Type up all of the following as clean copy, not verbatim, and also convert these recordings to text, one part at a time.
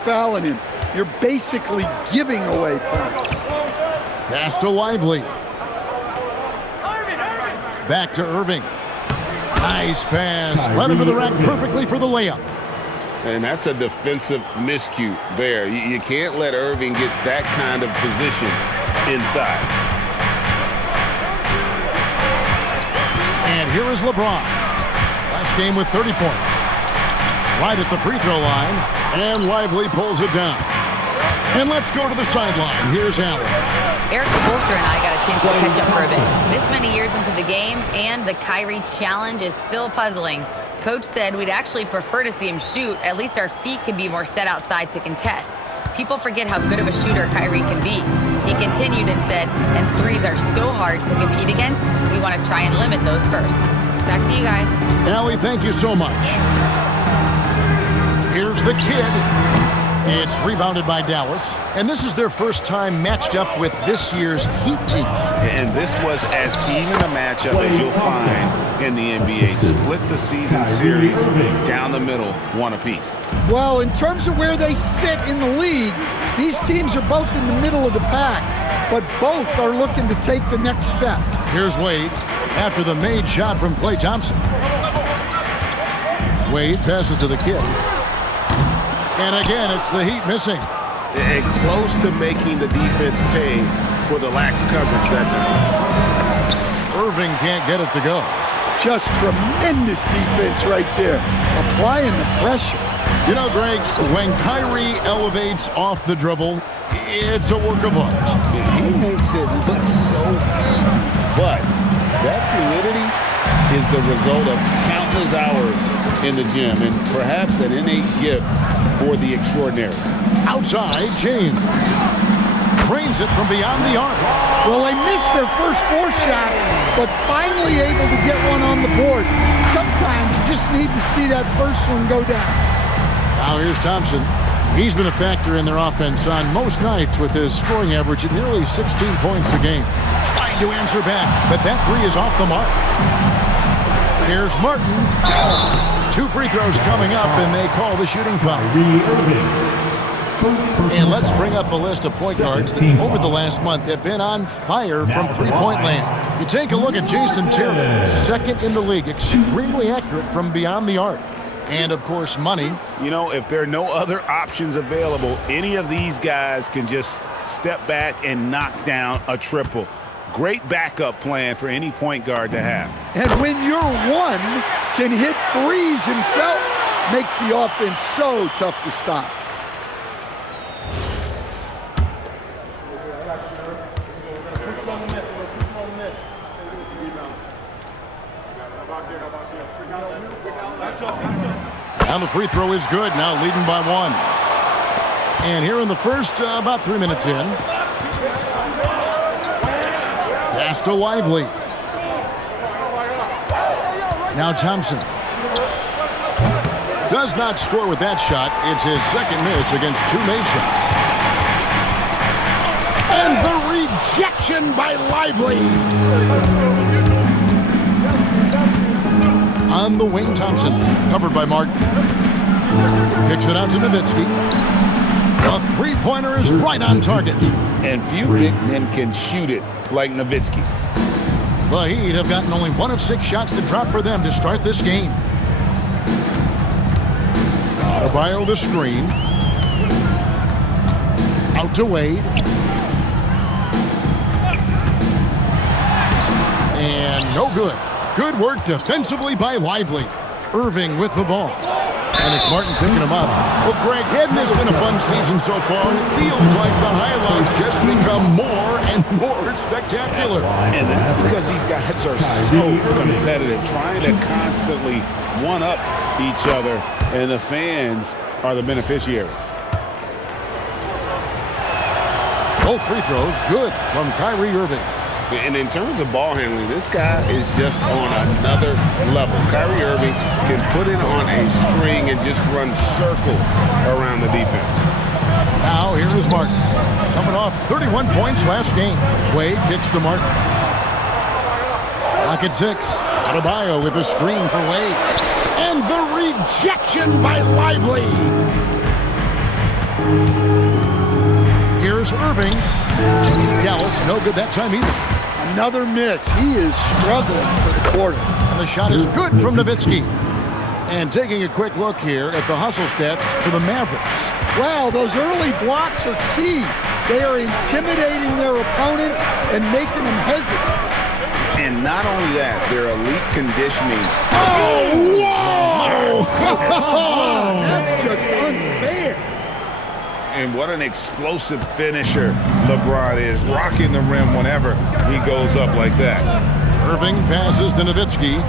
fouling him. You're basically giving away points. Pass to Lively. Back to Irving. Nice pass. Right into the rack perfectly for the layup. And that's a defensive miscue there. You can't let Irving get that kind of position inside. And here is LeBron. Last game with 30 points. Right at the free throw line. And Lively pulls it down. And let's go to the sideline. Here's Allen. Eric Spoelstra and I got a chance to catch up for a bit. This many years into the game, and the Kyrie challenge is still puzzling. Coach said we'd actually prefer to see him shoot. At least our feet can be more set outside to contest. People forget how good of a shooter Kyrie can be. He continued and said, and threes are so hard to compete against, we want to try and limit those first. Back to you guys. Allie, thank you so much. Here's the kid. It's rebounded by Dallas, and this is their first time matched up with this year's Heat team. And this was as even a matchup as you'll find in the NBA. Split the season series down the middle, one apiece. Well, in terms of where they sit in the league, these teams are both in the middle of the pack, but both are looking to take the next step. Here's Wade after the made shot from Klay Thompson. Wade passes to the kid. And again, it's the Heat missing. And close to making the defense pay for the lax coverage that time. Irving can't get it to go. Just tremendous defense right there. Applying the pressure. You know, Greg, when Kyrie elevates off the dribble, it's a work of art. He makes it look so easy. But that fluidity is the result of countless hours in the gym and perhaps an innate gift for the extraordinary. Outside, James trains it from beyond the arc. Well, they missed their first 4 shots, but finally able to get one on the board. Sometimes you just need to see that first one go down. Now here's Thompson. He's been a factor in their offense on most nights with his scoring average at nearly 16 points a game. Trying to answer back, but that three is off the mark. Here's Martin. 2 free throws coming up, and they call the shooting foul. And let's bring up a list of point guards that over the last month have been on fire from three-point land. You take a look at Jason Terry, second in the league, extremely accurate from beyond the arc. And, of course, money. You know, if there are no other options available, any of these guys can just step back and knock down a triple. Great backup plan for any point guard to have. And when your one can hit threes himself, makes the offense so tough to stop. And the free throw is good, now leading by 1. And here in the first, about 3 minutes in. Pass to Lively. Now Thompson. Does not score with that shot. It's his second miss against 2 made shots. And the rejection by Lively. On the wing, Thompson. Covered by Martin. Kicks it out to Nowitzki. The three-pointer is right on target. And few big men can shoot it like Nowitzki. The Heat have gotten only 1 of 6 shots to drop for them to start this game. Adebayo the screen. Out to Wade. And no good. Good work defensively by Lively. Irving with the ball. And it's Martin picking him up. Well, Greg, hadn't this been a fun season so far? And it feels like the highlights just become more and more spectacular. And that's because these guys are so competitive, trying to constantly one-up each other, and the fans are the beneficiaries. Both free throws good from Kyrie Irving. And in terms of ball handling, this guy is just on another level. Kyrie Irving can put it on a string and just run circles around the defense. Now here is Martin. Coming off 31 points last game. Wade kicks to Martin. Lock at 6. Adebayo with a screen for Wade. And the rejection by Lively. Here's Irving. Dallas, no good that time either. Another miss. He is struggling for the quarter. And the shot is good from Nowitzki. And taking a quick look here at the hustle stats for the Mavericks. Wow, those early blocks are key. They are intimidating their opponent and making them hesitate. And not only that, their elite conditioning. Oh, whoa! That's just unfair. And what an explosive finisher LeBron is, rocking the rim whenever he goes up like that. Irving passes to Nowitzki.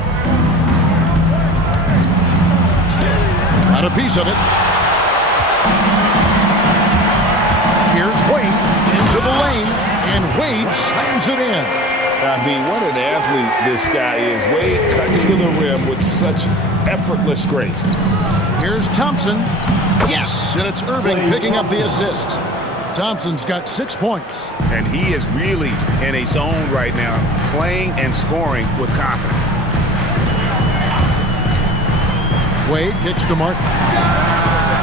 Got a piece of it. Here's Wade into the lane, and Wade slams it in. I mean, what an athlete this guy is. Wade cuts to the rim with such effortless grace. Here's Thompson. Yes, and it's Irving picking up the assist. Thompson's got 6 points. And he is really in a zone right now, playing and scoring with confidence. Wade kicks to Martin.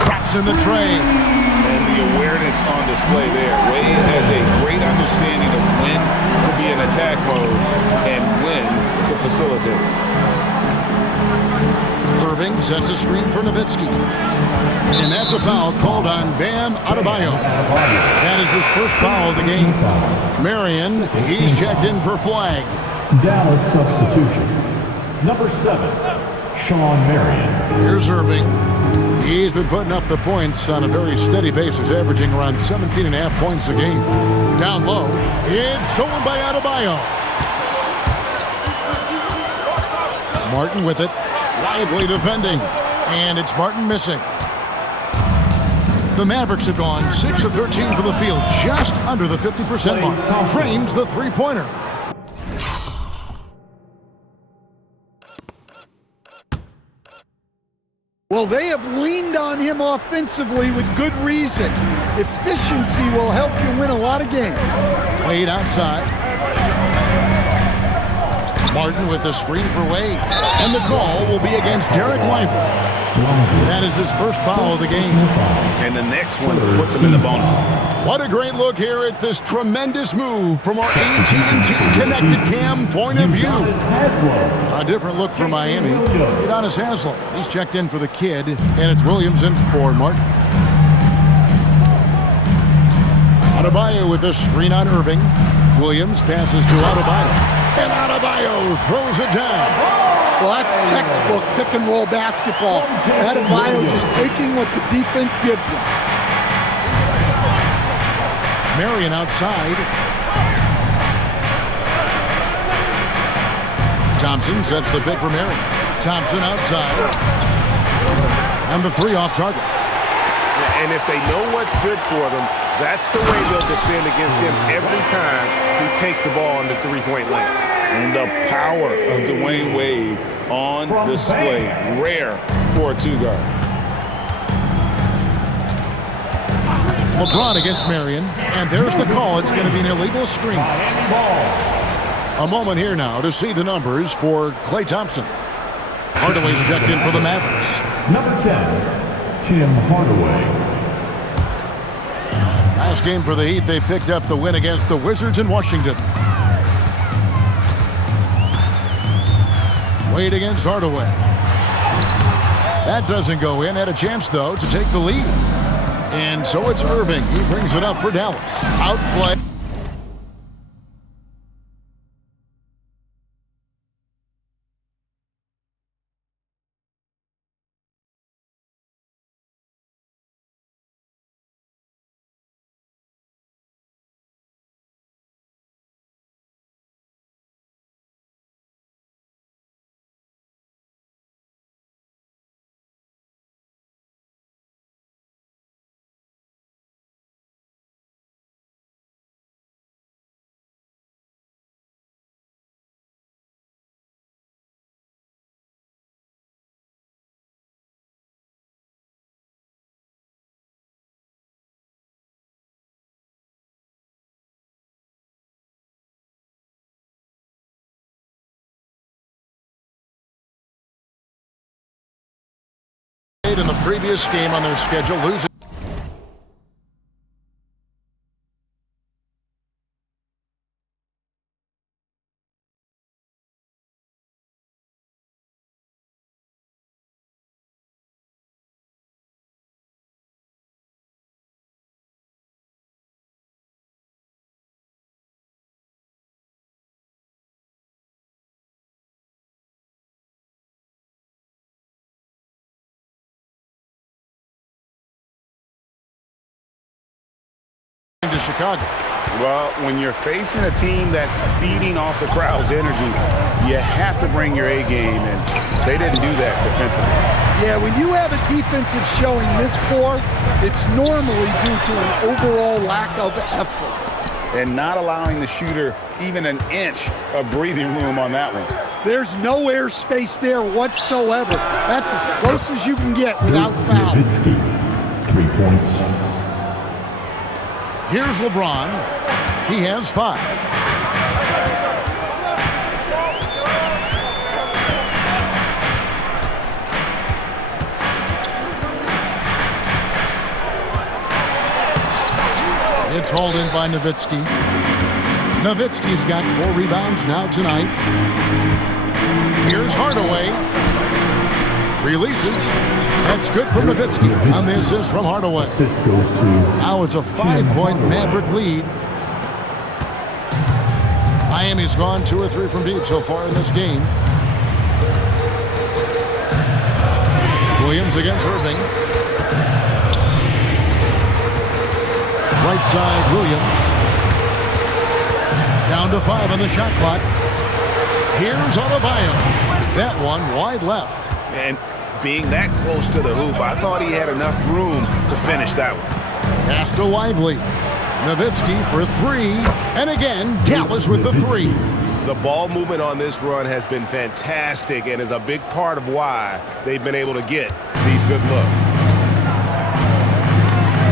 Drops in the tray. And the awareness on display there. Wade has a great understanding of when to be in attack mode and when to facilitate. Irving sets a screen for Nowitzki. And that's a foul called on Bam Adebayo. That is his first foul of the game. Marion, he's checked in for flag. Dallas substitution. Number 7, Shawn Marion. Here's Irving. He's been putting up the points on a very steady basis, averaging around 17.5 points a game. Down low, it's stolen by Adebayo. Martin with it, lively defending, and it's Martin missing. The Mavericks have gone 6 of 13 from the field, just under the 50% mark. Drains the three-pointer. Well, they have leaned on him offensively with good reason. Efficiency will help you win a lot of games. Wade outside. Martin with the screen for Wade. And the call will be against Derek Lively. That is his first foul of the game. And the next one puts him in the bonus. What a great look here at this tremendous move from our AT&T Connected Cam point of view. A different look for Miami. Udonis Haslem. He's checked in for the kid, and it's Williams in for Martin. Adebayo with the screen on Irving. Williams passes to Adebayo. And Adebayo throws it down. Well, that's textbook pick-and-roll basketball. Adebayo just taking what the defense gives him. Marion outside. Thompson sets the pick for Marion. Thompson outside. And the three off target. And if they know what's good for them, that's the way they'll defend against him every time he takes the ball in the three-point lane. And the power of Dwayne Wade on display. Rare for a two-guard. LeBron against Marion. And there's the call. It's going to be an illegal screen. A moment here now to see the numbers for Klay Thompson. Hardaway's checked in for the Mavericks. Number 10, Tim Hardaway. Last game for the Heat, they picked up the win against the Wizards in Washington. Wade against Hardaway. That doesn't go in. Had a chance, though, to take the lead. And so it's Irving. He brings it up for Dallas. Outplay. In the previous game on their schedule, losing. to Chicago. Well, when you're facing a team that's feeding off the crowd's energy, you have to bring your A game, and they didn't do that defensively. Yeah, when you have a defensive showing this poor, it's normally due to an overall lack of effort. And not allowing the shooter even an inch of breathing room on that one. There's no airspace there whatsoever. That's as close as you can get without foul. Nowitzki, 3 points. Here's LeBron. He has 5. It's hauled in by Nowitzki. Nowitzki's got 4 rebounds now tonight. Here's Hardaway. Releases. That's good from Nowitzki on the assist from Hardaway. Assist goes to Now it's a 5-point Maverick lead. Miami's gone 2 or 3 from deep so far in this game. Williams against Irving. Right side, Williams. Down to 5 on the shot clock. Here's Adebayo. That one wide left. And being that close to the hoop, I thought he had enough room to finish that one. Pass to Lively. Nowitzki for 3. And again, Dallas with the 3. The ball movement on this run has been fantastic and is a big part of why they've been able to get these good looks.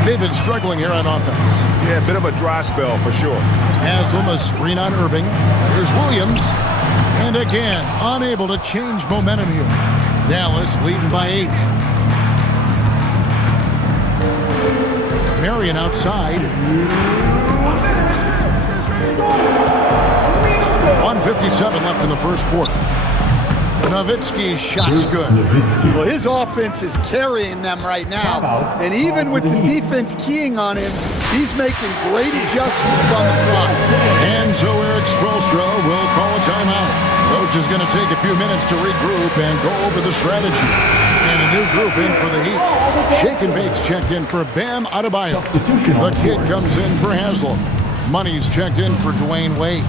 They've been struggling here on offense. Yeah, a bit of a dry spell for sure. Haslam a screen on Irving. Here's Williams. And again, unable to change momentum here. Dallas leading by 8. Marion outside. 1:57 left in the first quarter. Nowitzki's shot's good. Well, his offense is carrying them right now. And even with the defense keying on him, he's making great adjustments on the fly. And so Eric Spoelstra will call a timeout. Coach is going to take a few minutes to regroup and go over the strategy. And a new group in for the Heat. Shake and Bake's checked in for Bam Adebayo. The kid comes in for Haslam. Money's checked in for Dwayne Wade.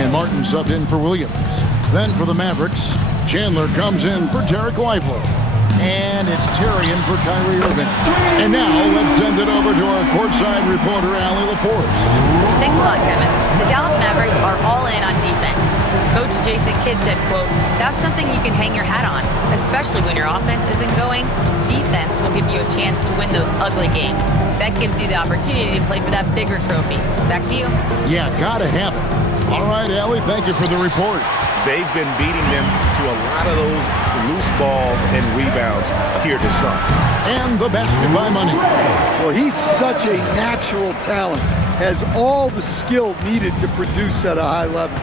And Martin subbed in for Williams. Then for the Mavericks, Chandler comes in for Derek Lively. And it's Terry in for Kyrie Irving. And now let's send it over to our courtside reporter, Allie LaForce. Thanks a lot, Kevin. The Dallas Mavericks are all in on defense. Coach Jason Kidd said, quote, "That's something you can hang your hat on, especially when your offense isn't going. Defense will give you a chance to win those ugly games. That gives you the opportunity to play for that bigger trophy." Back to you. Yeah, gotta have it. All right, Allie, thank you for the report. They've been beating them to a lot of those loose balls and rebounds here to start. And the basket by Money. Well, he's such a natural talent. Has all the skill needed to produce at a high level.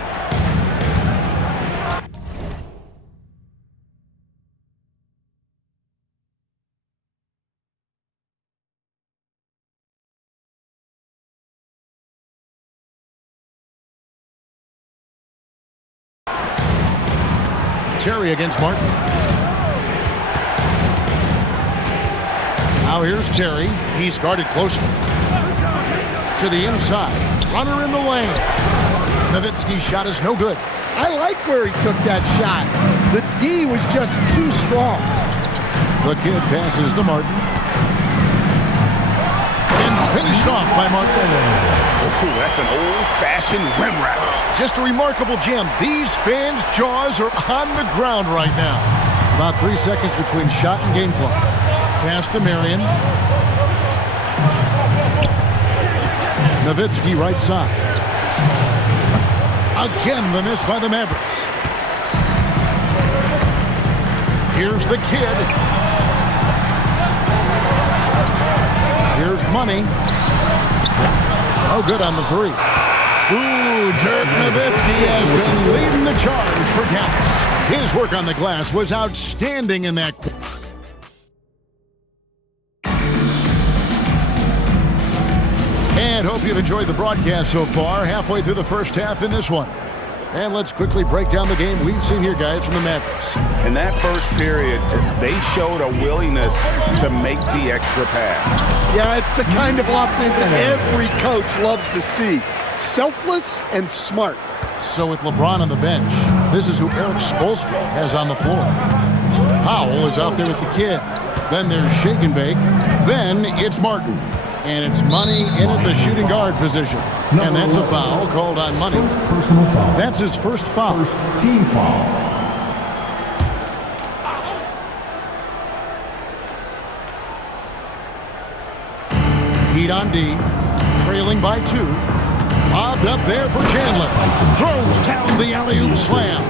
Terry against Martin. Now here's Terry. He's guarded closely. To the inside. Runner in the lane. Nowitzki's shot is no good. I like where he took that shot. The D was just too strong. The kid passes to Martin. And finished off by Martin. Ooh, that's an old-fashioned rim wrap. Just a remarkable jam. These fans' jaws are on the ground right now. About 3 seconds between shot and game clock. Pass to Marion. Nowitzki right side. Again the miss by the Mavericks. Here's the kid. Here's Money. Oh, good on the 3. Ooh, Dirk Nowitzki has been leading the charge for Dallas. His work on the glass was outstanding in that. And hope you've enjoyed the broadcast so far. Halfway through the first half in this one. And let's quickly break down the game we've seen here, guys, from the Mavericks. In that first period, they showed a willingness to make the extra pass. Yeah, it's the kind of offense every coach loves to see. Selfless and smart. So with LeBron on the bench, this is who Eric Spoelstra has on the floor. Powell is out there with the kid. Then there's Shake and Bake. Then it's Martin. And it's Money in at the shooting guard position. And that's a foul called on Money. Personal foul. That's his first foul. First team foul. Heat on D, trailing by 2. Lobbed up there for Chandler. Throws down the alley-oop slam.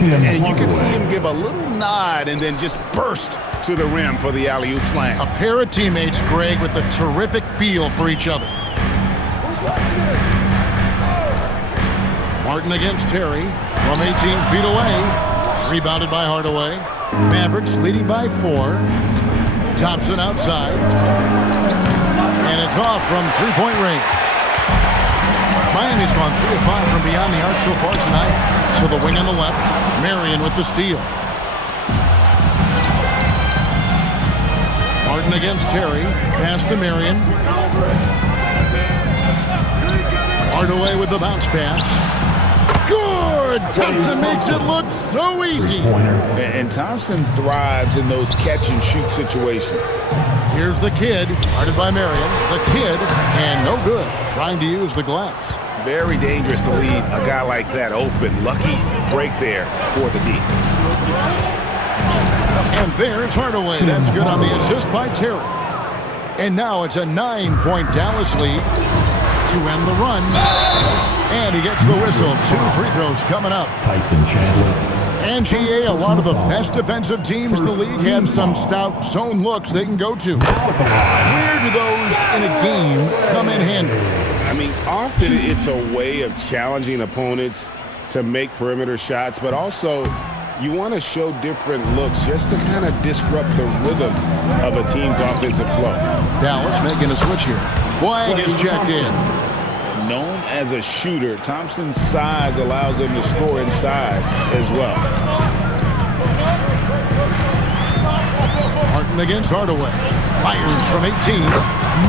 And you can see him give a little nod and then just burst to the rim for the alley-oop slam. A pair of teammates, Greg, with a terrific feel for each other. Martin against Terry from 18 feet away. Rebounded by Hardaway. Mavericks leading by 4. Thompson outside. And it's off from three-point range. Miami's gone 3 of 5 from beyond the arc so far tonight. To the wing on the left. Marion with the steal. Martin against Terry. Pass to Marion. Hardaway with the bounce pass. Good! Thompson makes it look so easy. And Thompson thrives in those catch-and-shoot situations. Here's the kid, guarded by Marion. The kid, and no good, trying to use the glass. Very dangerous to leave a guy like that open. Lucky break there for the D. And there's Hardaway. That's good on the assist by Terry. And now it's a 9-point Dallas lead to end the run. And he gets the whistle. 2 free throws coming up. Tyson Chandler. And GA, a lot of the best defensive teams in the league have some stout zone looks they can go to. Where do those in a game come in handy? I mean, often it's a way of challenging opponents to make perimeter shots, but also you want to show different looks just to kind of disrupt the rhythm of a team's offensive flow. Dallas making a switch here. Flag is checked in. Known as a shooter, Thompson's size allows him to score inside as well. Martin against Hardaway. Fires from 18.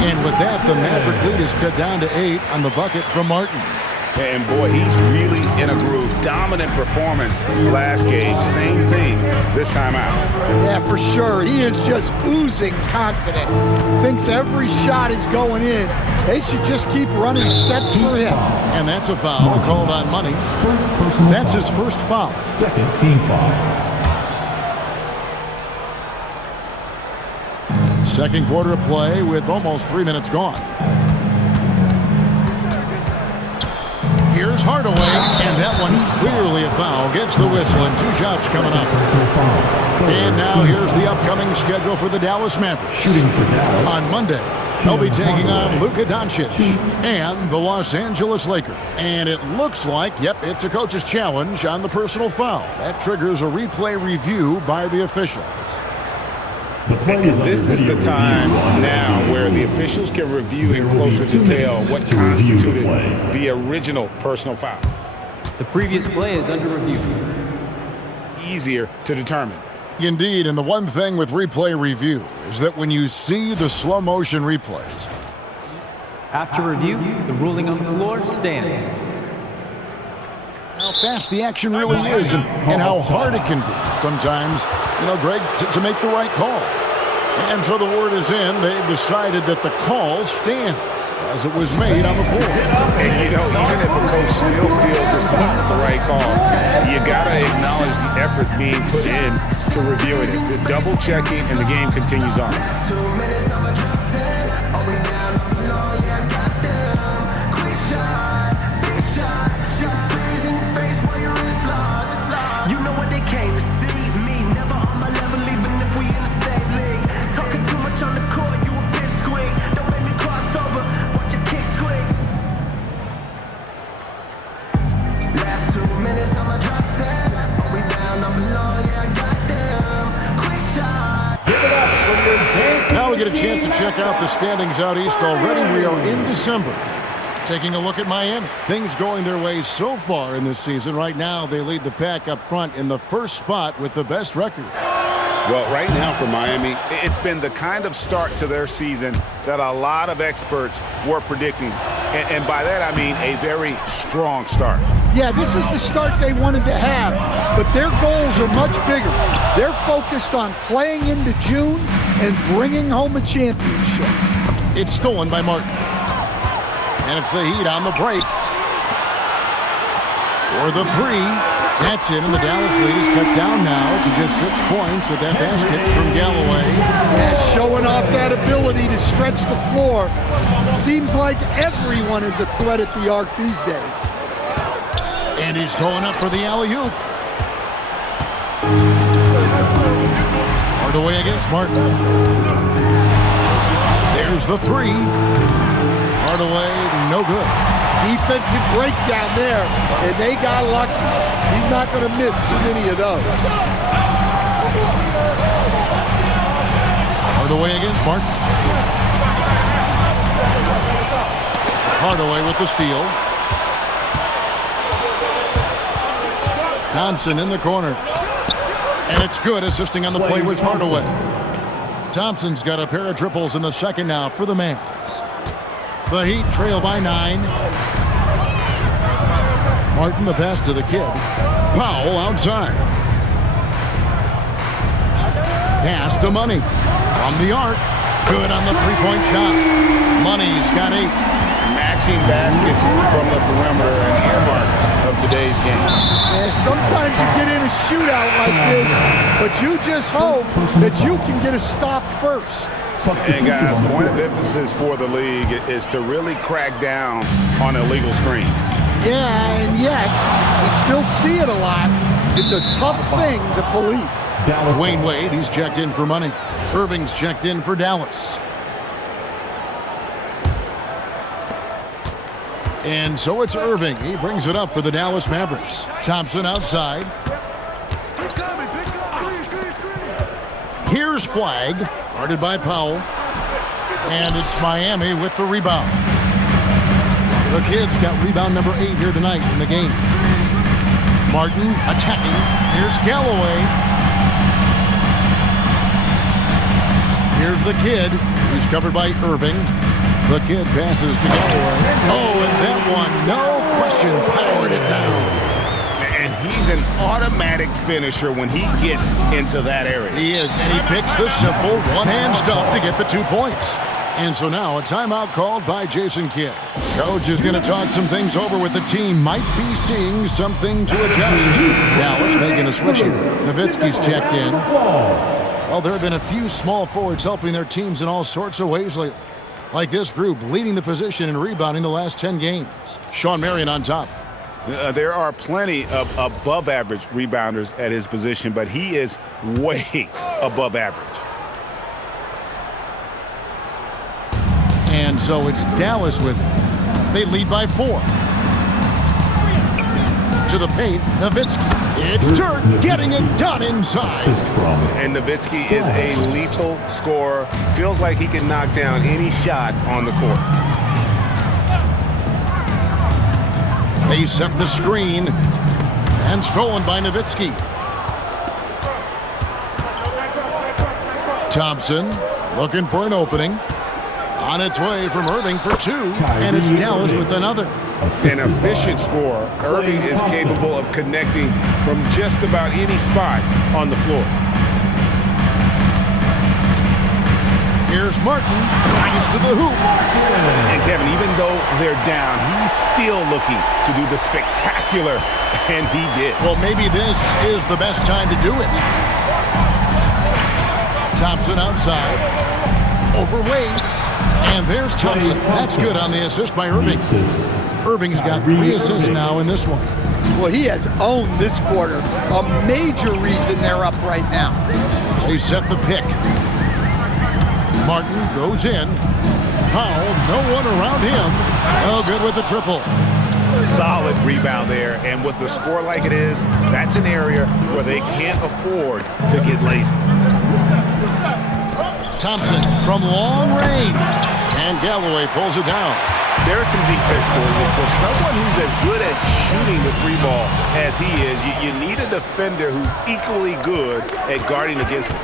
And with that, the Maverick lead is cut down to 8 on the bucket from Martin. And boy, he's really in a groove. Dominant performance last game. Same thing this time out. Yeah, for sure. He is just oozing confidence. Thinks every shot is going in. They should just keep running sets for him. And that's a foul called on Money. That's his first foul. Second team foul. Second quarter of play with almost 3 minutes gone. Here's Hardaway, and that one clearly a foul. Gets the whistle, and 2 shots coming up. And now here's the upcoming schedule for the Dallas Mavericks. Shooting for Dallas. On Monday, they'll be taking on Luka Doncic and the Los Angeles Lakers. And it looks like, yep, it's a coach's challenge on the personal foul. That triggers a replay review by the officials. And this is the time now where the officials can review in closer detail what constituted the original personal foul. The previous play is under review. Easier to determine. Indeed, and the one thing with replay review is that when you see the slow motion replays, After review, the ruling on the floor stands. how fast the action really is and how hard it can be sometimes, you know, Greg, to make the right call. And so the word is in. They've decided that the call stands as it was made on the floor. And, you know, even if a coach still feels it's not the right call, you got to acknowledge the effort being put in to reviewing it. The double checking, and the game continues on. You know what they came to see? Me, never on my level, even if we in the same league. Talking too much on the court, you a bit squeak. Don't let me cross over, watch your kick squeak. Last 2 minutes, I'ma drop 10. Hold me down, I'm alone, yeah, goddamn. Quick shot. Give it up for your dance. Now we get a chance to check out the standings out east already. We are in December. Taking a look at Miami. Things going their way so far in this season. Right now, they lead the pack up front in the first spot with the best record. Well, right now for Miami, it's been the kind of start to their season that a lot of experts were predicting. And by that, I mean a very strong start. Yeah, this is the start they wanted to have, but their goals are much bigger. They're focused on playing into June and bringing home a championship. It's stolen by Martin. And it's the Heat on the break. For the three. That's in, and the Dallas lead is cut down now to just 6 points with that basket from Galloway. Yeah, showing off that ability to stretch the floor. Seems like everyone is a threat at the arc these days. And he's going up for the alley-oop. Hardaway against Martin. There's the three. Hardaway, no good. Defensive breakdown there, and they got lucky. He's not going to miss too many of those. Hardaway against Martin. Hardaway with the steal. Thompson in the corner. And it's good, assisting on the play with Hardaway. Thompson's got a pair of triples in the second now for the Mavs. The Heat trail by 9. Martin, the pass to the kid. Powell outside. Pass to Money. From the arc. Good on the three-point shot. Money's got 8. Matching baskets from the perimeter and earmark of today's game. And sometimes you get in a shootout like this, but you just hope that you can get a stop first. And guys, point of emphasis for the league is to really crack down on illegal screens. Yeah, and yet, we still see it a lot. It's a tough thing to police. Dwayne Wade, he's checked in for Money. Irving's checked in for Dallas. And so it's Irving. He brings it up for the Dallas Mavericks. Thompson outside. Here's Flag, guarded by Powell. And it's Miami with the rebound. The Kids got rebound number 8 here tonight in the game. Martin attacking. Here's Galloway. Here's the Kid. He's covered by Irving. The Kid passes to Galloway. Oh, and that one, no question, powered it down. And he's an automatic finisher when he gets into that area. He is, and he picks the simple one-hand stuff to get the 2 points. And so now a timeout called by Jason Kidd. Coach is going to talk some things over with the team. Might be seeing something to adjust. Dallas making a switch here. Nowitzki's checked in. Well, there have been a few small forwards helping their teams in all sorts of ways lately. Like this group leading the position in rebounding the last 10 games. Shawn Marion on top. There are plenty of above-average rebounders at his position, but he is way above average. And so it's Dallas with it. They lead by 4. To the paint, Nowitzki. It's Dirk getting it done inside. And Nowitzki is a lethal scorer. Feels like he can knock down any shot on the court. They set the screen. And stolen by Nowitzki. Thompson looking for an opening. On its way from Irving for 2, and it's Dallas with another. An efficient scorer. Irving is capable of connecting from just about any spot on the floor. Here's Martin, drives to the hoop. And Kevin, even though they're down, he's still looking to do the spectacular, and he did. Well, maybe this is the best time to do it. Thompson outside, over Wade. And there's Thompson. That's good on the assist by Irving. Irving's got 3 assists now in this one. Well, he has owned this quarter. A major reason they're up right now. They set the pick. Martin goes in. Powell, no one around him. Oh, good with the triple. Solid rebound there. And with the score like it is, that's an area where they can't afford to get lazy. Thompson from long range. And Galloway pulls it down. There's some defense for you. For someone who's as good at shooting the three ball as he is, you need a defender who's equally good at guarding against him.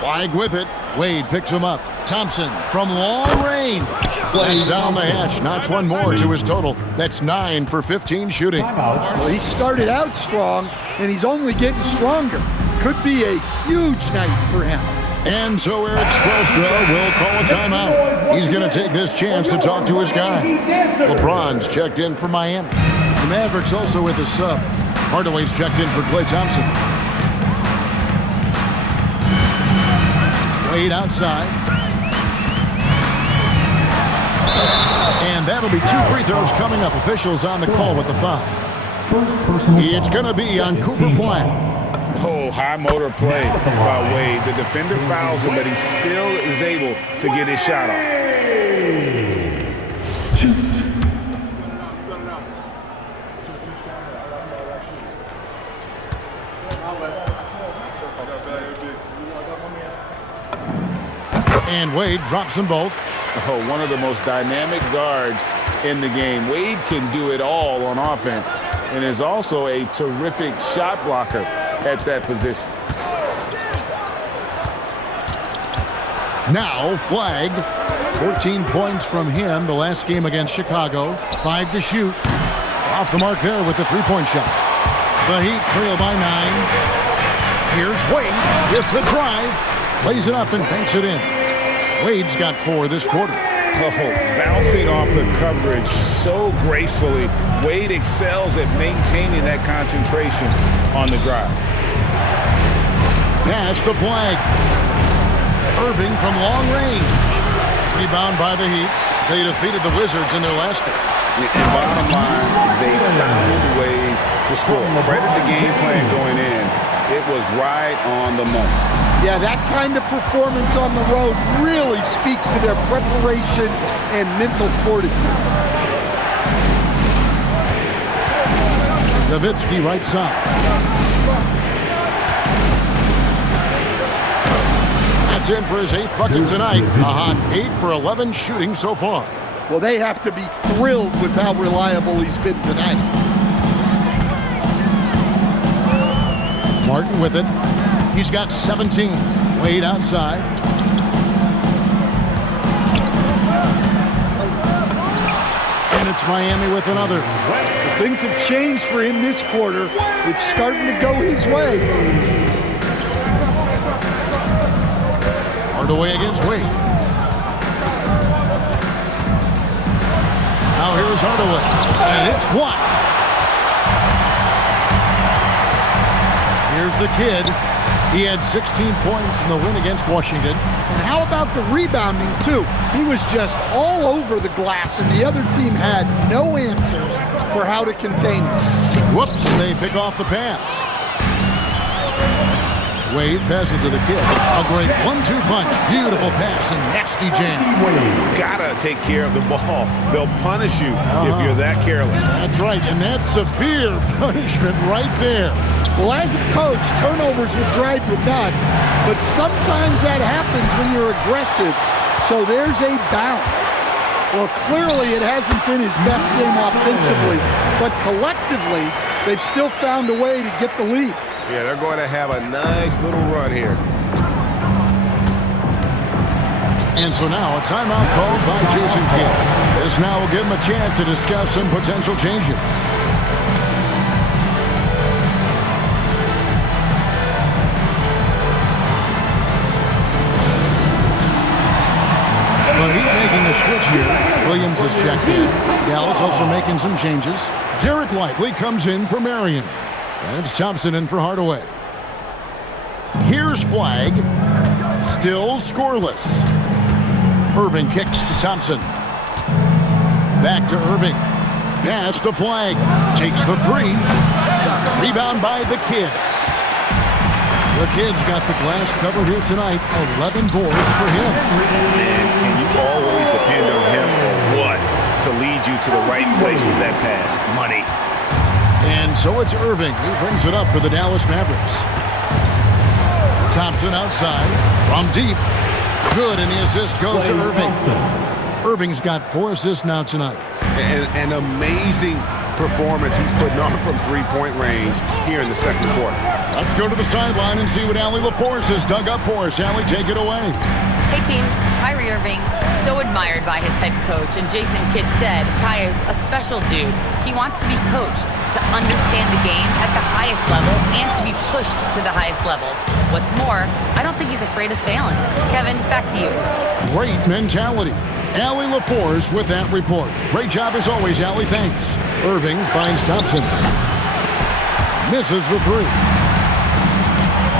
Flag with it. Wade picks him up. Thompson from long range. That's down the hatch. Knocks one more to his total. That's 9 for 15 shooting. Well, he started out strong, and he's only getting stronger. Could be a huge night for him. And so Eric Spoelstra will call a timeout. He's going to take this chance to talk to his guy. LeBron's checked in for Miami. The Mavericks also with a sub. Hardaway's checked in for Klay Thompson. Wade outside. And that'll be 2 free throws coming up. Officials on the call with the foul. It's going to be on Cooper Flag. Oh, high motor play by Wade. The defender fouls him, but he still is able to get his shot off. And Wade drops them both. Oh, one of the most dynamic guards in the game. Wade can do it all on offense and is also a terrific shot blocker at that position. Now Flag, 14 points from him the last game against Chicago. 5 to shoot. Off the mark there with the three-point shot. The Heat trail by 9. Here's Wade with the drive. Lays it up and banks it in. Wade's got 4 this quarter. Oh, bouncing off the coverage so gracefully. Wade excels at maintaining that concentration on the drive. Pass to Flag. Irving from long range. Rebound by the Heat. They defeated the Wizards in their last game. And bottom line, they found ways to score. Credit the game plan going in. It was right on the moment. Yeah, that kind of performance on the road really speaks to their preparation and mental fortitude. Nowitzki right side. That's in for his 8th bucket tonight. A hot 8 for 11 shooting so far. Well, they have to be thrilled with how reliable he's been tonight. Martin with it. He's got 17. Wade outside. And it's Miami with another. Things have changed for him this quarter. It's starting to go his way. Hardaway against Wade. Now here's Hardaway. And it's blocked. Here's the kid. He had 16 points in the win against Washington. And how about the rebounding, too? He was just all over the glass, and the other team had no answers for how to contain him. Whoops, they pick off the pass. Wade passes to the kid. A great 1-2 punch. Beautiful pass and nasty jam. Gotta take care of the ball. They'll punish you if you're that careless. That's right, and that's severe punishment right there. Well, as a coach, turnovers will drive you nuts, but sometimes that happens when you're aggressive, so there's a balance. Well, clearly it hasn't been his best game offensively, but collectively, they've still found a way to get the lead. Yeah, they're going to have a nice little run here. And so now a timeout called by Jason Kidd. This now will give him a chance to discuss some potential changes. The Heat making a switch here. Williams is checked in. Dallas also making some changes. Derek Lively comes in for Marion. And it's Thompson in for Hardaway. Here's Flag. Still scoreless. Irving kicks to Thompson. Back to Irving. Pass to Flag. Takes the 3. Rebound by the kid. The kid's got the glass covered here tonight. 11 boards for him. Man, can you always depend on him or what to lead you to the right place with that pass? Money. And so it's Irving. He brings it up for the Dallas Mavericks. Thompson outside from deep. Good, and the assist goes to Irving. Irving's got 4 assists now tonight. An amazing performance he's putting on from three-point range here in the second quarter. Let's go to the sideline and see what Allie LaForce has dug up for us. Allie, take it away. Hey team, Kyrie Irving, so admired by his head coach, and Jason Kidd said Kai is a special dude. He wants to be coached, to understand the game at the highest level, and to be pushed to the highest level. What's more, I don't think he's afraid of failing. Kevin, back to you. Great mentality. Allie LaForce with that report. Great job as always, Allie. Thanks. Irving finds Thompson. Misses the three.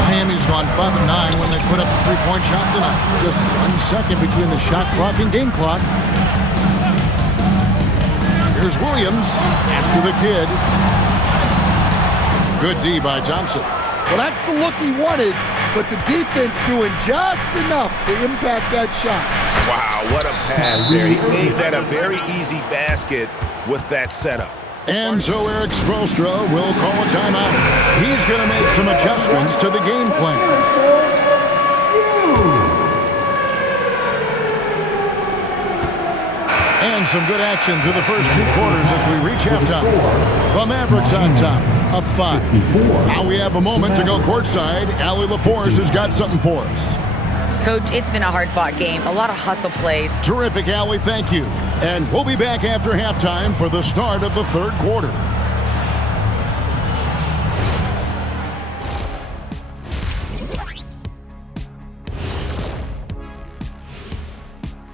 Miami's gone 5 of 9 when they put up a three-point shot tonight. Just 1 second between the shot clock and game clock. Here's Williams. Pass to the Kid. Good D by Thompson. Well, that's the look he wanted, but the defense doing just enough to impact that shot. Wow, what a pass there. He made that a very easy basket with that setup. And so Eric Spoelstra will call a timeout. He's going to make some adjustments to the game plan. And some good action through the first 2 quarters as we reach halftime. The Mavericks on top, up 5. Now we have a moment to go courtside. Allie LaForce has got something for us. Coach, it's been a hard-fought game. A lot of hustle played. Terrific, Allie. Thank you. And we'll be back after halftime for the start of the third quarter.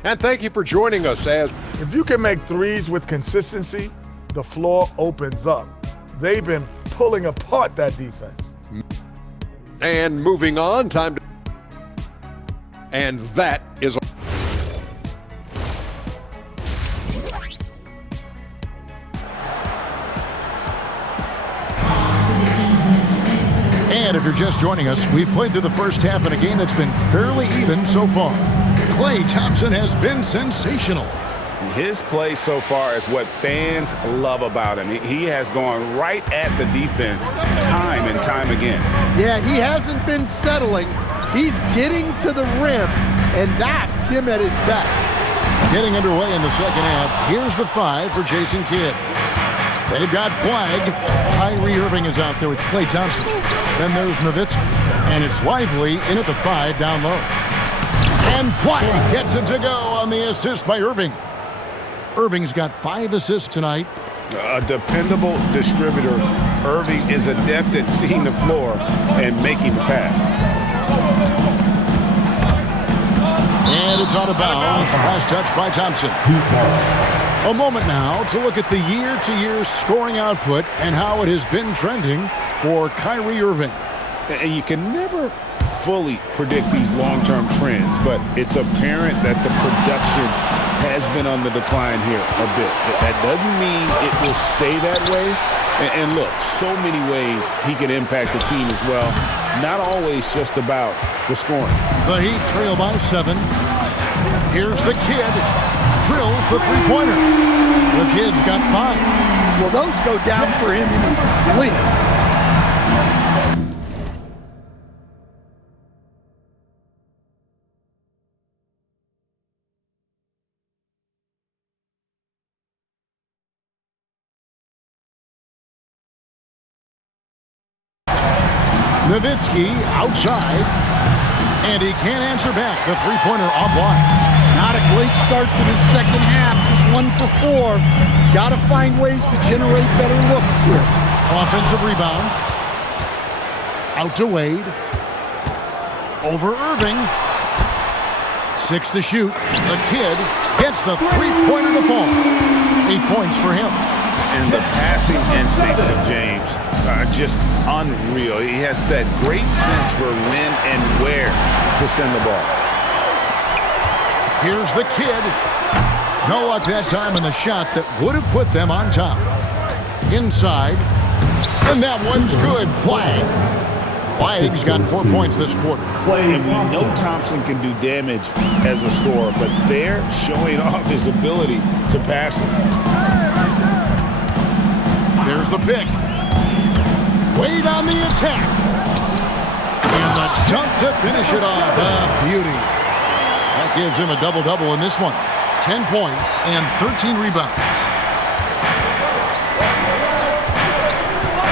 And thank you for joining us as if you can make threes with consistency, the floor opens up. They've been pulling apart that defense. And moving on, time to... And that is... And if you're just joining us, we've played through the first half in a game that's been fairly even so far. Klay Thompson has been sensational. His play so far is what fans love about him. He has gone right at the defense time and time again. Yeah, he hasn't been settling. He's getting to the rim, and that's him at his best. Getting underway in the second half. Here's the 5 for Jason Kidd. They've got flag. Kyrie Irving is out there with Klay Thompson. Then there's Nowitzki. And it's Lively in at the 5 down low. And Flag gets it to go on the assist by Irving. Irving's got 5 assists tonight. A dependable distributor. Irving is adept at seeing the floor and making the pass. And it's out of bounds. Last touch by Thompson. A moment now to look at the year-to-year scoring output and how it has been trending for Kyrie Irving. And you can never fully predict these long-term trends, but it's apparent that the production has been on the decline here a bit. That doesn't mean it will stay that way. And look, so many ways he can impact the team as well. Not always just about the scoring. The Heat trail by 7. Here's the Kid. Drills the three-pointer. The Kid's got 5. Well, those go down for him in his sleep. Nowitzki outside, and he can't answer back. The three-pointer offline. Not a great start to the second half. Just 1 for 4. Got to find ways to generate better looks here. Offensive rebound. Out to Wade. Over Irving. 6 to shoot. The Kid gets the three-pointer to fall. 8 points for him. And the passing instincts of James are just unreal. He has that great sense for when and where to send the ball. Here's the Kid. No luck that time in the shot that would have put them on top. Inside. And that one's good. Flag. Flag's got 4 points this quarter. And we know Thompson can do damage as a scorer, but they're showing off his ability to pass it. There's the pick. Wade on the attack. And the dunk to finish it off. A beauty. That gives him a double-double in this one. 10 points and 13 rebounds.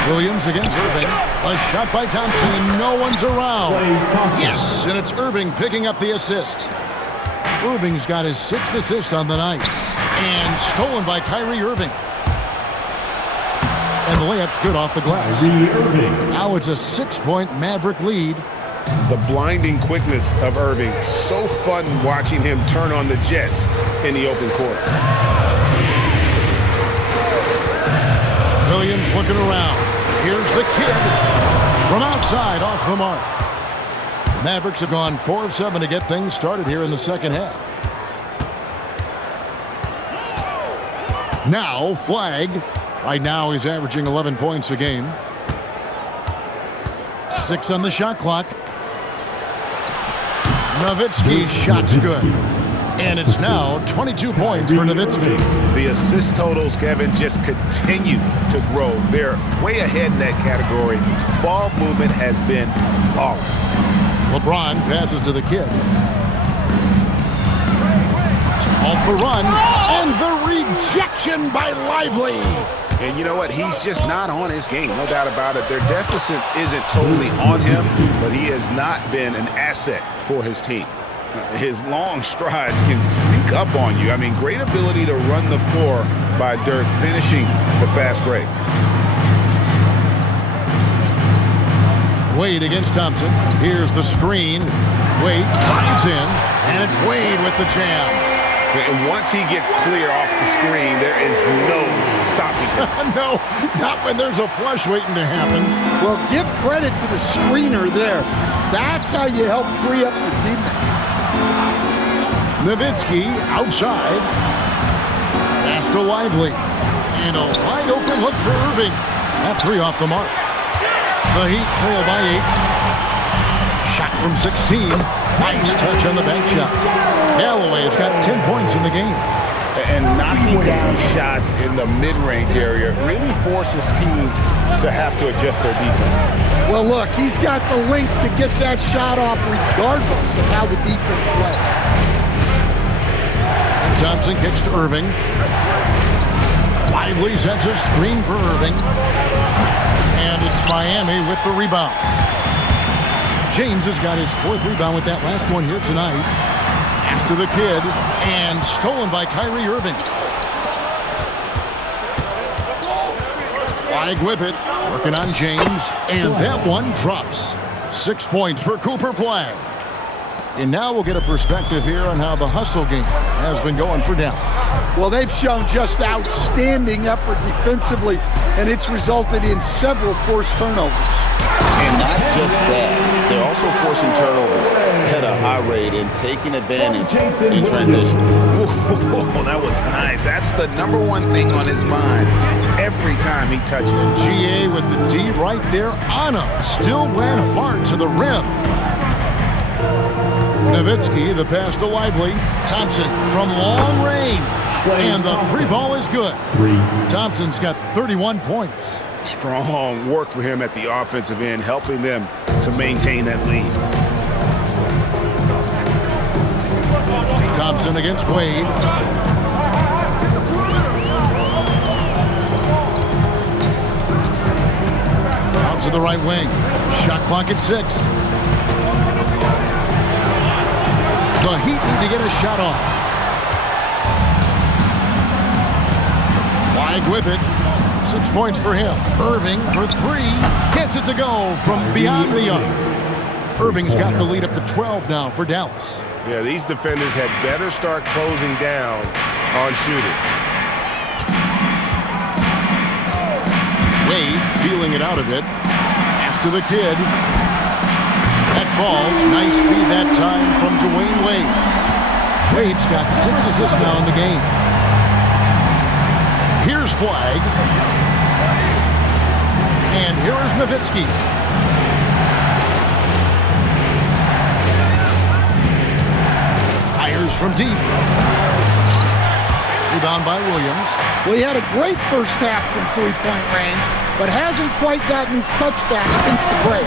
Williams against Irving. A shot by Thompson. No one's around. Yes, and it's Irving picking up the assist. Irving's got his 6th assist on the night. And stolen by Kyrie Irving. And the layup's good off the glass. Now it's a 6-point Maverick lead. The blinding quickness of Irving. So fun watching him turn on the Jets in the open court. Williams looking around. Here's the kid. From outside, off the mark. The Mavericks have gone 4 of 7 to get things started here in the second half. Now, Flag. Right now, he's averaging 11 points a game. 6 on the shot clock. Nowitzki's shot's good. And it's now 22 points for Nowitzki. The assist totals, Kevin, just continue to grow. They're way ahead in that category. Ball movement has been flawless. LeBron passes to the kid. To halt the run. And the rejection by Lively. And you know what? He's just not on his game, no doubt about it. Their deficit isn't totally on him, but he has not been an asset for his team. His long strides can sneak up on you. I mean, great ability to run the floor by Dirk, finishing the fast break. Wade against Thompson. Here's the screen. Wade drives in, and it's Wade with the jam. And once he gets clear off the screen, there is no stopping him. No, not when there's a flush waiting to happen. Well, give credit to the screener there. That's how you help free up your teammates. Nowitzki outside. Pass to Lively. And a wide open look for Irving. That 3 off the mark. The Heat trail by 8. Shot from 16. Nice touch on the bank shot. Galloway's got 10 points in the game. And knocking down shots in the mid-range area really forces teams to have to adjust their defense. Well, look, he's got the length to get that shot off regardless of how the defense plays. And Thompson kicks to Irving. Lively sets a screen for Irving. And it's Miami with the rebound. James has got his 4th rebound with that last one here tonight. After the kid, and stolen by Kyrie Irving. Flag with it, working on James, and that one drops. 6 points for Cooper Flag. And now we'll get a perspective here on how the hustle game has been going for Dallas. Well, they've shown just outstanding effort defensively, and it's resulted in several forced turnovers. And not just that, they're also forcing turnovers at a high rate and taking advantage in transition. Ooh, that was nice. That's the #1 thing on his mind every time he touches it. GA with the D right there on him. Still ran hard to the rim. Nowitzki, the pass to Lively. Thompson from long range. And the 3 ball is good. Thompson's got 31 points. Strong work for him at the offensive end, helping them to maintain that lead. Thompson against Wade. Out to the right wing. Shot clock at 6. The Heat need to get a shot off. Flag with it. 6 points for him. Irving for 3. Gets it to go from beyond the arc. Irving's got the lead up to 12 now for Dallas. Yeah, these defenders had better start closing down on shooting. Wade feeling it out a bit. Pass to the kid. That falls. Nice feed that time from Dwayne Wade. Wade's got 6 assists now in the game. Here's Flag. And here is Nowitzki. Fires from deep. Rebound by Williams. Well, he had a great first half from 3-point range. but hasn't quite gotten his touchback since the break.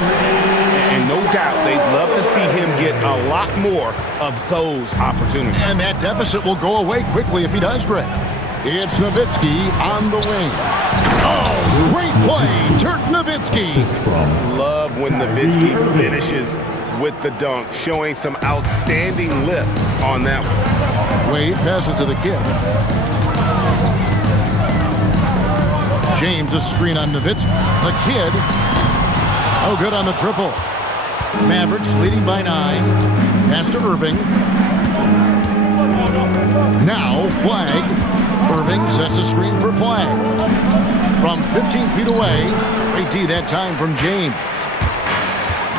And no doubt they'd love to see him get a lot more of those opportunities. And that deficit will go away quickly if he does, Greg. It's Nowitzki on the wing. Oh, great play, Dirk Nowitzki. Love when Nowitzki finishes with the dunk, showing some outstanding lift on that one. Wade passes to the kid. James, a screen on Nowitzki. The kid, oh, good on the triple. Mavericks leading by 9. Pass to Irving. Now Flag. Irving sets a screen for Flag. From 15 feet away, great D that time from James.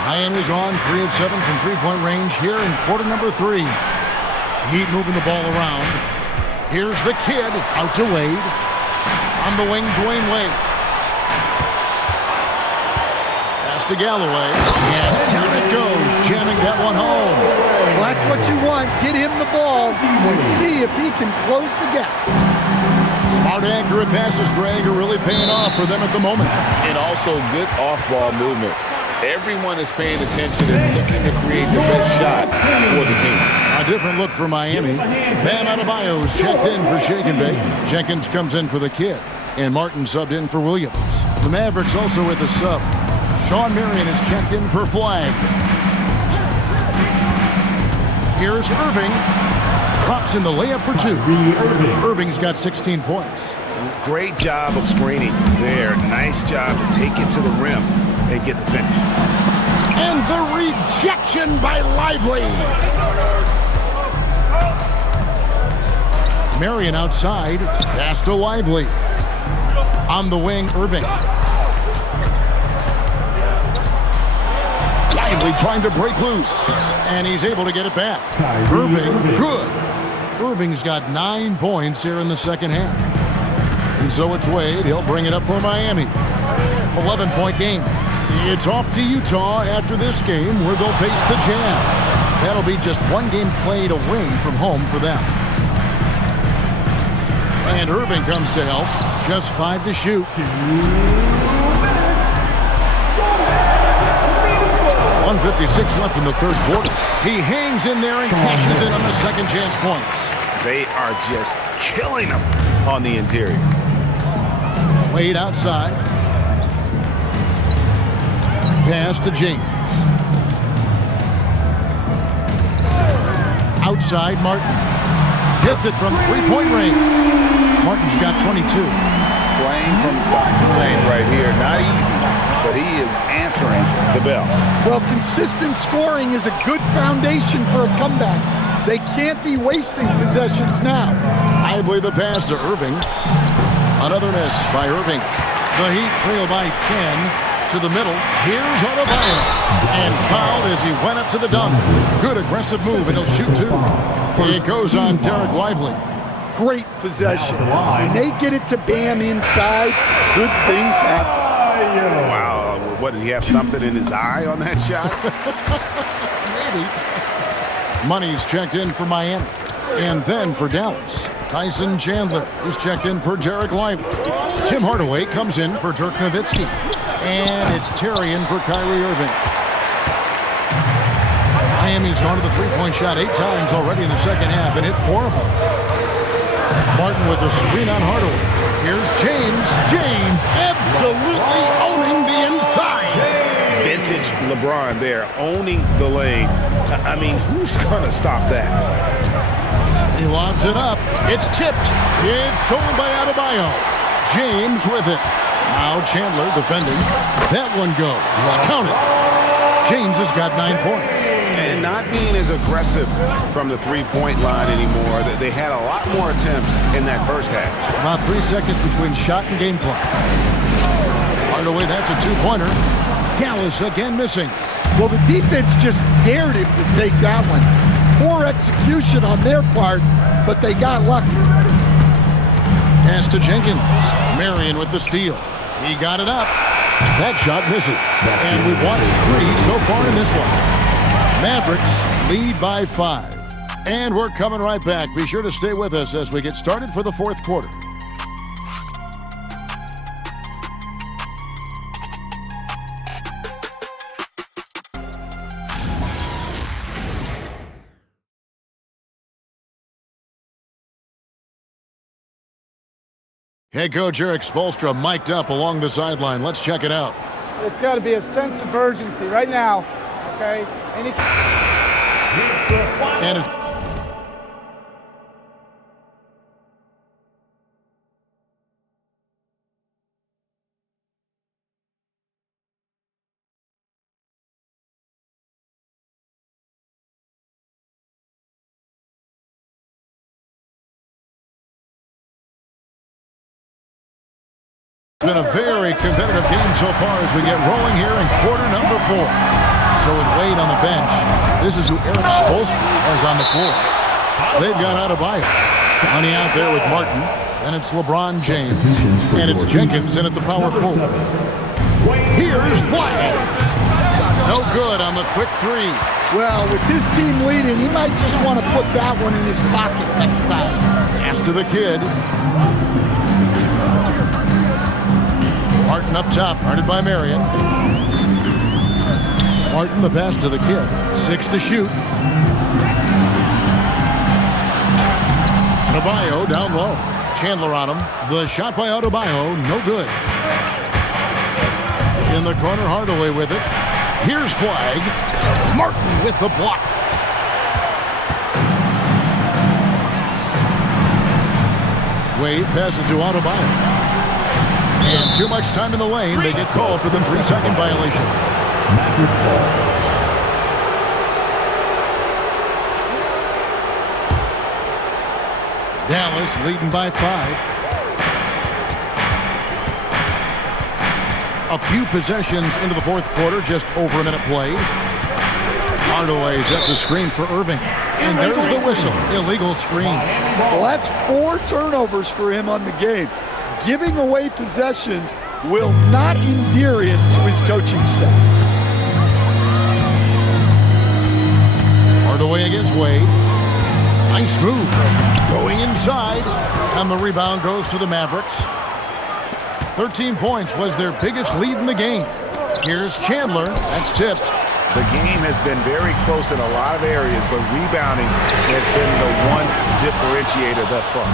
Miami's on 3 of 7 from three-point range here in quarter number 3. Heat moving the ball around. Here's the kid out to Wade. On the wing, Dwayne Wade. Pass to Galloway. And down it goes, jamming that one home. Well, that's what you want. Get him the ball and see if he can close the gap. Smart, accurate passes, Greg, are really paying off for them at the moment. And also good off-ball movement. Everyone is paying attention and looking to create the best shot for the team. A different look for Miami. Bam Adebayo's checked in for Shake and Bake. Jenkins comes in for the kid. And Martin subbed in for Williams. The Mavericks also with a sub. Sean Marion is checked in for Flag. Here's Irving. Drops in the layup for 2. Irving's got 16 points. Great job of screening there. Nice job to take it to the rim and get the finish. And the rejection by Lively. Marion outside. Pass to Lively. On the wing, Irving. Lively trying to break loose. And he's able to get it back. Irving, good. Irving's got 9 points here in the second half. And so it's Wade. He'll bring it up for Miami. 11-point game. It's off to Utah after this game where they'll face the Jazz. That'll be just 1 game played away from home for them. And Irving comes to help. Just 5 to shoot. 1:56 left in the third quarter. He hangs in there and cashes in on the second chance points. They are just killing them on the interior. Wade outside. Pass to James. Outside, Martin. Gets it from three-point range. Martin's got 22. Playing from behind the lane right here. Not easy, but he is answering the bell. Well, consistent scoring is a good foundation for a comeback. They can't be wasting possessions now. Lively the pass to Irving. Another miss by Irving. The Heat trail by 10 to the middle. Here's Adebayo. And fouled as he went up to the dunk. Good aggressive move, and he'll shoot 2. It goes on Derek Lively. Great possession. When they get it to Bam inside, good things happen. Wow. What, did he have something in his eye on that shot? Maybe. Money's checked in for Miami. And then for Dallas, Tyson Chandler is checked in for Derek Lively. Tim Hardaway comes in for Dirk Nowitzki. And it's Terry in for Kyrie Irving. Miami's gone to the three-point shot 8 times already in the second half and hit 4 of them. Martin with the screen on Hardaway. Here's James. James absolutely owning the inside. Vintage LeBron there, owning the lane. I mean, who's going to stop that? He lobs it up. It's tipped. It's stolen by Adebayo. James with it. Now Chandler defending. That one goes. Count it. James has got 9 points. And not being as aggressive from the three-point line anymore. They had a lot more attempts in that first half. About 3 seconds between shot and game clock. Hardaway, that's a 2-pointer. Dallas again missing. Well, the defense just dared him to take that one. Poor execution on their part, but they got lucky. Pass to Jenkins. Marion with the steal. He got it up. That shot misses. And we've watched 3 so far in this one. Mavericks lead by 5. And we're coming right back. Be sure to stay with us as we get started for the fourth quarter. Head coach Eric Spoelstra mic'd up along the sideline. Let's check it out. It's got to be a sense of urgency right now, okay? And it's been a very competitive game so far as we get rolling here in quarter number 4. So with Wade on the bench, this is who Eric Spoelstra has on the floor. They've got Adebayo. Honey out there with Martin. And it's LeBron James. And it's Jenkins in at the power forward. Here's Flash. No good on the quick 3. Well, with this team leading, he might just want to put that one in his pocket next time. Pass to the kid. Martin up top, guarded by Marion. Martin, the pass to the kid. 6 to shoot. Adebayo down low. Chandler on him. The shot by Adebayo, no good. In the corner, Hardaway with it. Here's Flag. Martin with the block. Wade passes to Adebayo. And too much time in the lane. They get called for the 3-second violation. Dallas leading by 5. A few possessions into the fourth quarter, just over a minute played. Hardaway sets a screen for Irving. And there's the whistle. Illegal screen. Well, that's 4 turnovers for him on the game. Giving away possessions will not endear him to his coaching staff. Hardaway against Wade. Nice move. Going inside. And the rebound goes to the Mavericks. 13 points was their biggest lead in the game. Here's Chandler. That's tipped. The game has been very close in a lot of areas, but rebounding has been the one differentiator thus far.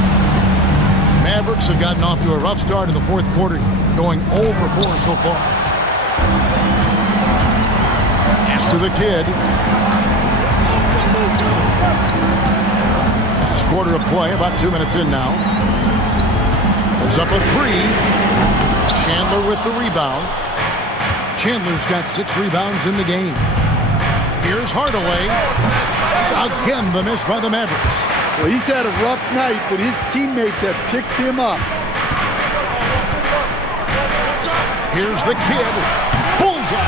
Mavericks have gotten off to a rough start in the fourth quarter, going 0 for 4 so far. Pass to the kid. Last quarter of play, about 2 minutes in now. It's up a 3. Chandler with the rebound. Chandler's got 6 rebounds in the game. Here's Hardaway. Again, the miss by the Mavericks. Well, he's had a rough night, but his teammates have picked him up. Here's the kid. Bullseye.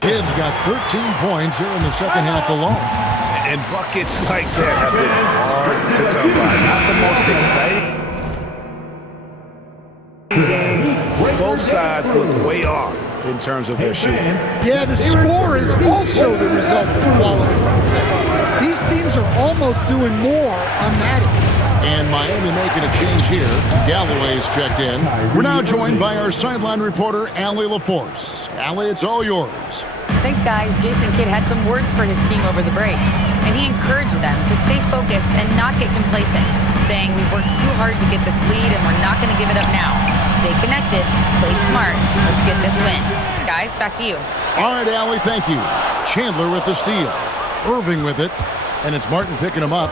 Kid's got 13 points here in the second half alone. And buckets like that have been hard to come by. Not the most exciting. Both sides look way off in terms of their shooting. Yeah, the score is also the result of quality defense. These teams are almost doing more on that end. And Miami making a change here. Galloway's checked in. We're now joined by our sideline reporter, Allie LaForce. Allie, it's all yours. Thanks, guys. Jason Kidd had some words for his team over the break, and he encouraged them to stay focused and not get complacent, saying we've worked too hard to get this lead and we're not going to give it up now. Stay connected, play smart. Let's get this win. Guys, back to you. All right, Allie, thank you. Chandler with the steal. Irving with it, and it's Martin picking him up.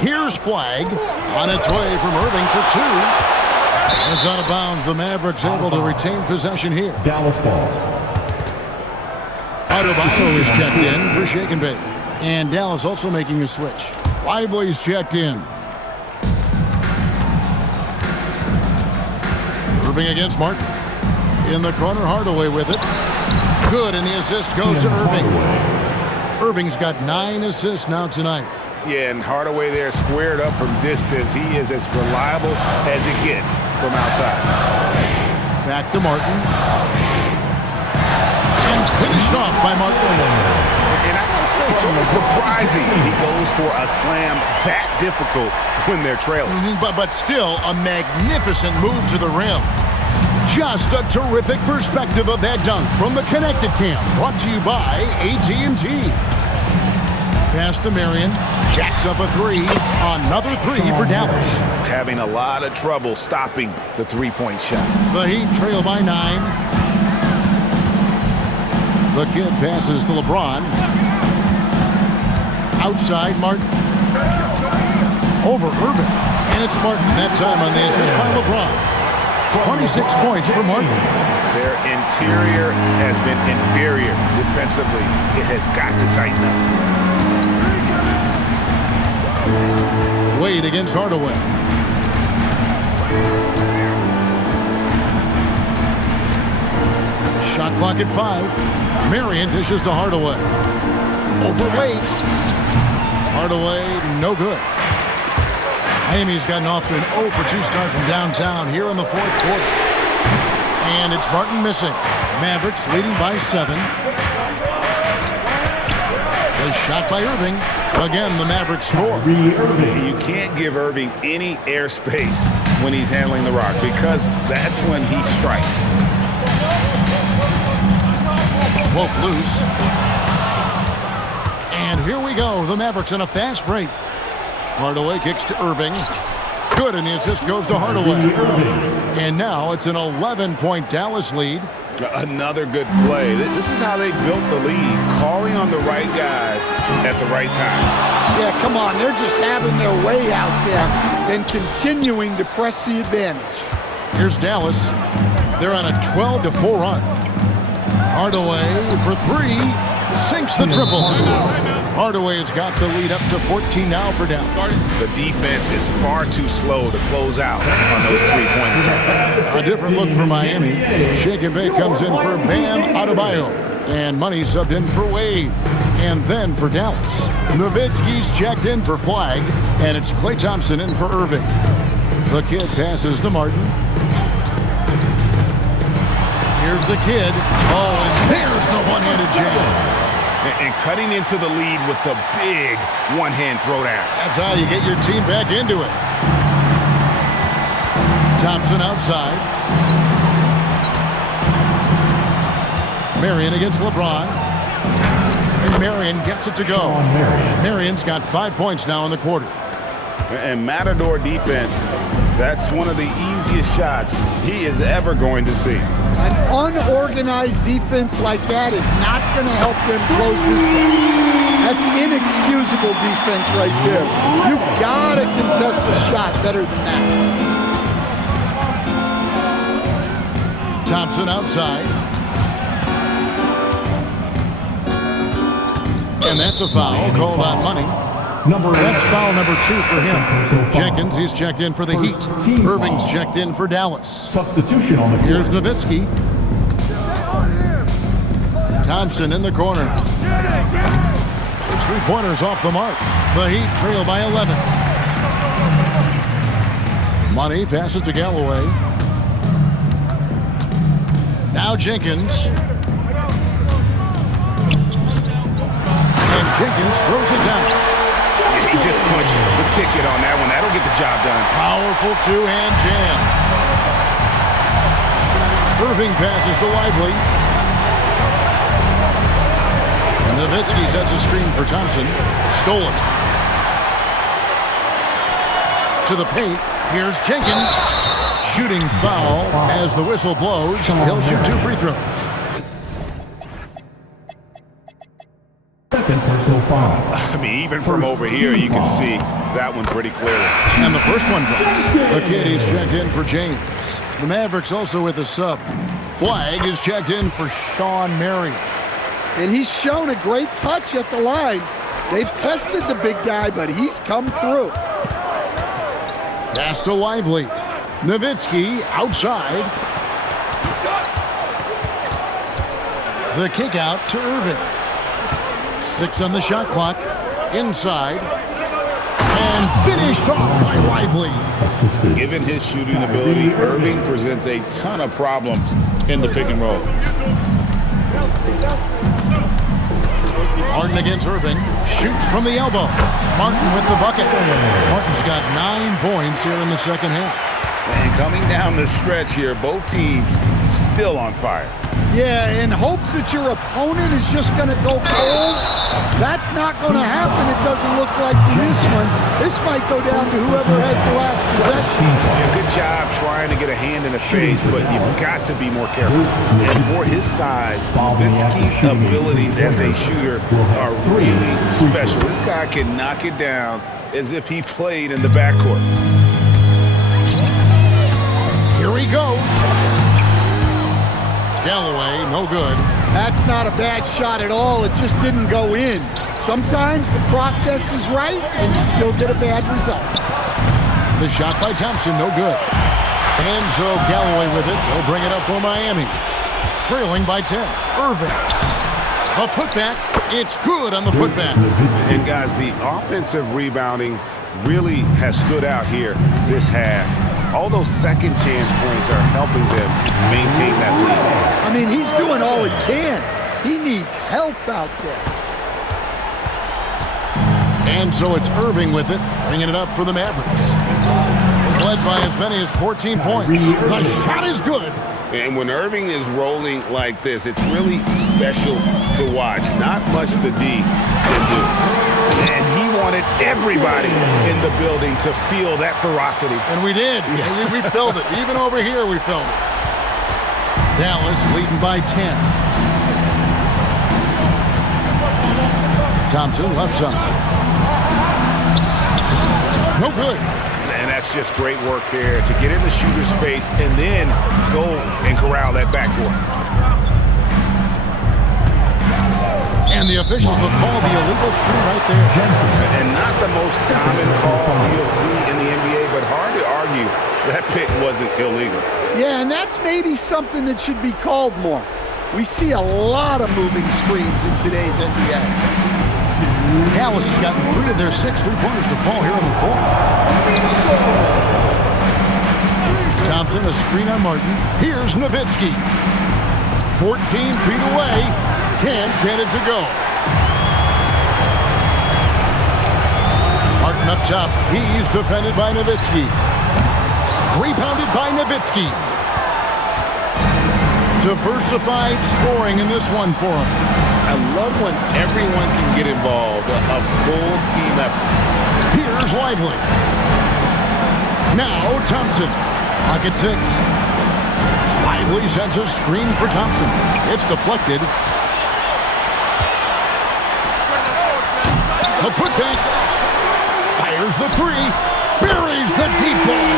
Here's Flag on its way from Irving for 2. It's out of bounds. The Mavericks able to retain possession here. Dallas ball. Adebayo is checked in for shake and bake. And Dallas also making a switch. Lively's checked in. Irving against Martin. In the corner, Hardaway with it. Good, and the assist goes to Irving. Irving's got 9 assists now tonight. Yeah, and Hardaway there squared up from distance. He is as reliable as it gets from outside. Back to Martin. And finished off by Martin. And I gotta say, so surprising he goes for a slam that difficult when they're trailing. But still, a magnificent move to the rim. Just a terrific perspective of that dunk from the Connected Camp, brought to you by AT&T. Pass to Marion, jacks up a three, another three for Dallas. Having a lot of trouble stopping the three-point shot. The Heat trail by 9. The Kid passes to LeBron. Outside, Martin. Over Irving. And it's Martin that time on the assist by LeBron. 26 points for Martin. Their interior has been inferior defensively. It has got to tighten up. Wade against Hardaway. Shot clock at 5. Marion dishes to Hardaway. Over Wade. Hardaway, no good. Miami's gotten off to an 0 for 2 start from downtown here in the fourth quarter. And it's Martin missing. Mavericks leading by 7. The shot by Irving. Again, the Mavericks score. You can't give Irving any airspace when he's handling the rock because that's when he strikes. Poke loose. And here we go. The Mavericks in a fast break. Hardaway kicks to Irving. Good, and the assist goes to Hardaway. And now it's an 11-point Dallas lead. Another good play. This is how they built the lead, calling on the right guys at the right time. Yeah, come on. They're just having their way out there and continuing to press the advantage. Here's Dallas. They're on a 12-4 run. Hardaway for 3. Sinks the triple. Hardaway has got the lead up to 14 now for Dallas. The defense is far too slow to close out on those three-point attempts. A different look for Miami. Shake and Bake comes in for Bam Adebayo. And Money subbed in for Wade. And then for Dallas. Nowitzki's checked in for Flag. And it's Klay Thompson in for Irving. The Kid passes to Martin. Here's the Kid. Oh, and there's the one-handed jam. And cutting into the lead with the big one-hand throwdown. That's how you get your team back into it. Thompson outside. Marion against LeBron. And Marion gets it to go. Marion's got 5 points now in the quarter. And Matador defense, that's one of the easiest shots he is ever going to see. An unorganized defense like that is not going to help them close this deficit. That's inexcusable defense right there. You got to contest the shot better than that. Thompson outside. And that's a foul called on Money. That's foul number 2 for him. Jenkins, he's checked in for the Heat. Irving's checked in for Dallas. Substitution on the court. Here's Nowitzki. Thompson in the corner. It's 3-pointers off the mark. The Heat trail by 11. Money passes to Galloway. Now Jenkins. And Jenkins throws it down. He just punched the ticket on that one. That'll get the job done. Powerful two-hand jam. Irving passes to Lively. Nowitzki sets a screen for Thompson. Stolen. To the paint. Here's Jenkins. Shooting foul as the whistle blows. He'll shoot 2 free throws. Personal foul. I mean, even from over here, you can see that one pretty clearly. And the first one drops. The Kid is checked in for James. The Mavericks also with a sub. Flag is checked in for Sean Marion. And he's shown a great touch at the line. They've tested the big guy, but he's come through. Pass to Lively. Nowitzki outside. The kick out to Irving. 6 on the shot clock. Inside. And finished off by Lively. Given his shooting ability, Irving presents a ton of problems in the pick and roll. Martin against Irving. Shoots from the elbow. Martin with the bucket. Martin's got 9 points here in the second half. And coming down the stretch here, both teams still on fire. Yeah, in hopes that your opponent is just going to go cold. That's not going to happen, it doesn't look like in this one. This might go down to whoever has the last possession. Yeah, good job trying to get a hand in the face, but you've got to be more careful. And for his size, Nowitzki's abilities as a shooter are really special. This guy can knock it down as if he played in the backcourt. Here he goes. Galloway, no good. That's not a bad shot at all. It just didn't go in. Sometimes the process is right, and you still get a bad result. The shot by Thompson, no good. And so Galloway with it. They'll bring it up for Miami. Trailing by 10. Irving. A putback. It's good on the putback. And guys, the offensive rebounding really has stood out here this half. All those second chance points are helping them maintain that lead. I mean, he's doing all he can. He needs help out there. And so it's Irving with it, bringing it up for the Mavericks. Led by as many as 14 points. The shot is good. And when Irving is rolling like this, it's really special to watch. Not much the D can do. And he wanted everybody in the building to feel that ferocity. And we did. Yeah. We felt it. Even over here, we felt it. Dallas leading by 10. Thompson, left side. No good. And that's just great work there to get in the shooter's space and then go and corral that backboard. And the officials will call the illegal screen right there. And not the most common call you'll see in the NBA, but hard to argue that pick wasn't illegal. Yeah, and that's maybe something that should be called more. We see a lot of moving screens in today's NBA. Dallas has gotten 3 of their 6 3-pointers to fall here in the fourth. Thompson, a screen on Martin. Here's Nowitzki. 14 feet away. Can't get it to go. Martin up top. He's defended by Nowitzki. Rebounded by Nowitzki. Diversified scoring in this one for him. I love when everyone can get involved, a full team effort. Here's Lively. Now Thompson. Pocket 6. Lively sends a screen for Thompson. It's deflected. The putback. Fires the 3. Buries the deep ball.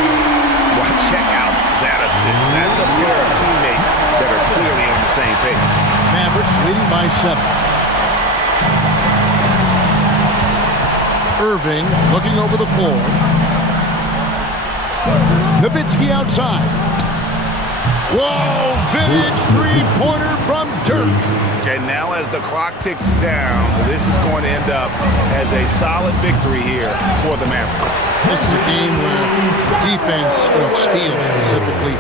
Well, check out that assist. That's a pair of teammates that are clearly on the same page. Mavericks leading by 7. Irving looking over the floor. Nowitzki outside. Whoa, vintage three-pointer from Dirk. And now as the clock ticks down, this is going to end up as a solid victory here for the Mavericks. This is a game where defense, steals specifically,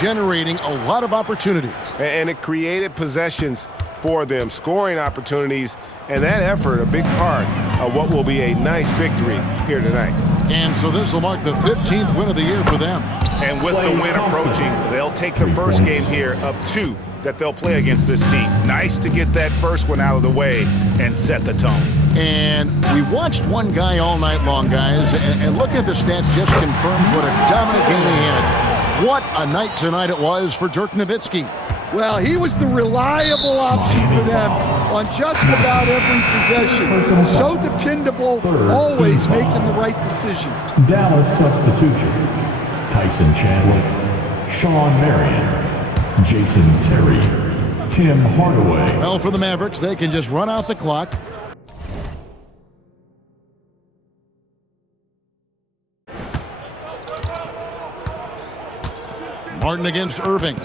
generating a lot of opportunities. And it created possessions for them, scoring opportunities, and that effort a big part of what will be a nice victory here tonight. And so this will mark the 15th win of the year for them. And with the win approaching, they'll take the first game here of 2 that they'll play against this team. Nice to get that first one out of the way and set the tone. And we watched one guy all night long, guys, and looking at the stats just confirms what a dominant game he had. What a night tonight it was for Dirk Nowitzki. Well, he was the reliable option for them on just about every possession. So dependable, always making the right decision. Dallas substitution. Tyson Chandler, Sean Marion, Jason Terry, Tim Hardaway. Well, for the Mavericks, they can just run out the clock. Martin against Irving.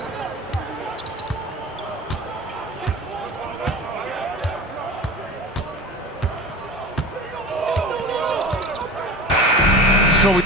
So